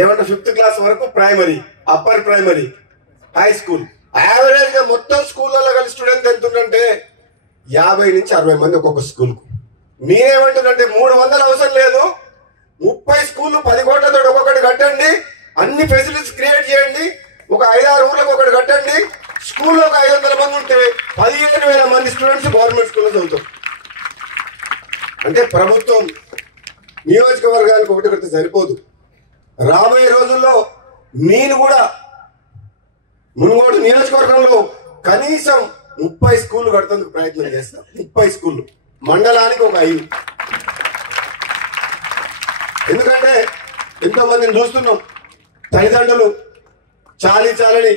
ఏమంటే 5th class వరకు primary, upper primary, high school. Average గా మొత్తం స్కూళ్ళలో కలిసి స్టూడెంట్ ఎంత ఉందంటే 50 నుంచి 60 మంది ఒక్కొక్క స్కూల్ కు. నేనేమంటున్నంటే 300 అవసరం లేదు, 30 స్కూళ్ళు 10 కోట్లతో ఒక్కొక్కటి కట్టండి, అన్ని ఫెసిలిటీస్ క్రియేట్ చేయండి, ఒక 5-6 ఊర్లకు ఒకటి కట్టండి. స్కూల్లో ఒక 500 మంది ఉంటే 15,000 మంది స్టూడెంట్స్ గవర్నమెంట్ స్కూల్లో చదువుతారు. అంటే ప్రభుత్వం నియోజకవర్గానికి ఒకటి కడితే సరిపోదు. రాబోయే రోజుల్లో నేను కూడా మునుగోడు నియోజకవర్గంలో కనీసం 30 స్కూళ్లు కట్టడానికి ప్రయత్నం చేస్తాం. 30 స్కూళ్లు, మండలానికి ఒక 5. ఎందుకంటే ఎంతో మందిని చూస్తున్నాం, తల్లిదండ్రులు చాలని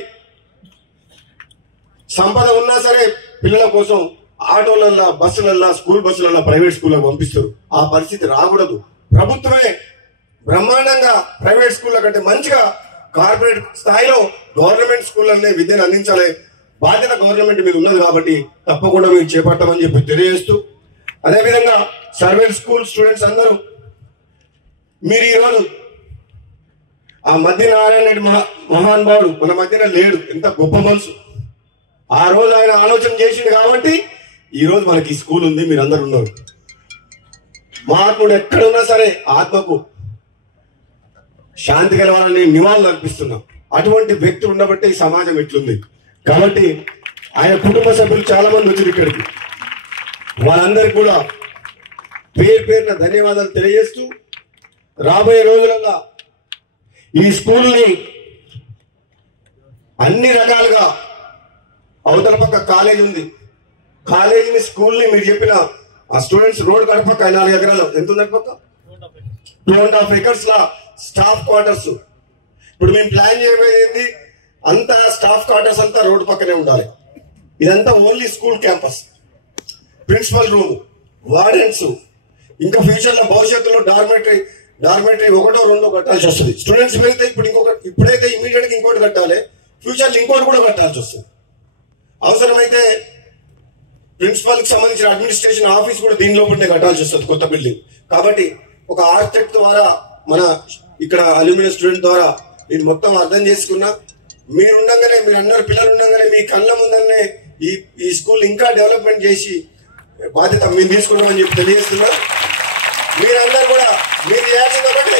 సంపద ఉన్నా సరే పిల్లల కోసం ఆటోలల్లో, బస్సులల్లో, స్కూల్ బస్సులల్లో, ప్రైవేట్ స్కూళ్ళకు పంపిస్తారు. ఆ పరిస్థితి రాకూడదు. ప్రభుత్వమే బ్రహ్మాండంగా ప్రైవేట్ స్కూళ్ళ కంటే మంచిగా కార్పొరేట్ స్థాయిలో గవర్నమెంట్ స్కూళ్ళనే విద్యను అందించాలి బాధ్యత గవర్నమెంట్ మీద ఉన్నది. కాబట్టి తప్పకుండా మీరు చేపట్టమని చెప్పి తెలియజేస్తూ, అదేవిధంగా సర్వెంట్ స్కూల్ స్టూడెంట్స్ అందరూ మీరు ఈరోజు ఆ మధ్య నారాయణ రెడ్డి మహానుభావుడు మన మధ్యన లేడు, ఎంత గొప్ప మనసు. ఆ రోజు ఆయన ఆలోచన చేసింది కాబట్టి ఈ రోజు మనకి ఈ స్కూల్ ఉంది, మీరందరూ ఉన్నారు. మహాత్ముడు ఎక్కడున్నా సరే ఆత్మకు శాంతి కలవాలని నివాళులు అర్పిస్తున్నాం. అటువంటి వ్యక్తులు ఉండబట్టే ఈ సమాజం ఎట్లుంది. కాబట్టి ఆయన కుటుంబ సభ్యులు చాలా మంది వచ్చారు ఇక్కడికి. వాళ్ళందరికీ కూడా పేరున ధన్యవాదాలు తెలియజేస్తూ, రాబోయే రోజులలో ఈ స్కూల్ని అన్ని రకాలుగా, అవతల పక్క కాలేజ్ ఉంది, కాలేజీని స్కూల్ని మీరు చెప్పిన ఆ స్టూడెంట్స్ రోడ్ గడపక్క 4 ఎకరాలు ఎంత ఉంది, పక్క 2.5 acres లా స్టాఫ్ క్వార్టర్స్. ఇప్పుడు మేము ప్లాన్ చేయబోయేది ఏంటి, అంతా స్టాఫ్ క్వార్టర్స్ అంతా రోడ్డు పక్కనే ఉండాలి. ఇదంతా only school campus, principal room, wardens, ఇంకా ఫ్యూచర్ లో భవిష్యత్తులో డార్మెటరీ 1-2 కట్టాల్సి వస్తుంది. స్టూడెంట్స్ పెరిగితే ఇప్పుడైతే ఇమీడియట్ గా ఇంకోటి కట్టాలి, ఫ్యూచర్ లో ఇంకోటి కూడా కట్టాల్సి వస్తుంది. అవసరమైతే ప్రిన్సిపల్ కి సంబంధించిన అడ్మినిస్ట్రేషన్ ఆఫీస్ కూడా దీని లోపలనే కట్టాల్సి వస్తుంది, కొత్త బిల్డింగ్. కాబట్టి ఒక ఆర్కిటెక్ట్ ద్వారా, మన ఇక్కడ అల్యూమినియం స్టూడెంట్ ద్వారా నేను మొత్తం అర్థం చేసుకున్నా. మీరు ఉండగానే, మీరు అందరు పిల్లలు ఉండగానే మీ కళ్ళ ముందరనే ఈ స్కూల్ ఇంకా డెవలప్మెంట్ చేసి బాధ్యత మేము తీసుకున్నామని చెప్పి తెలియజేస్తున్నా. మీరందరూ కూడా మీరు చేయాల్సింది ఒకటి,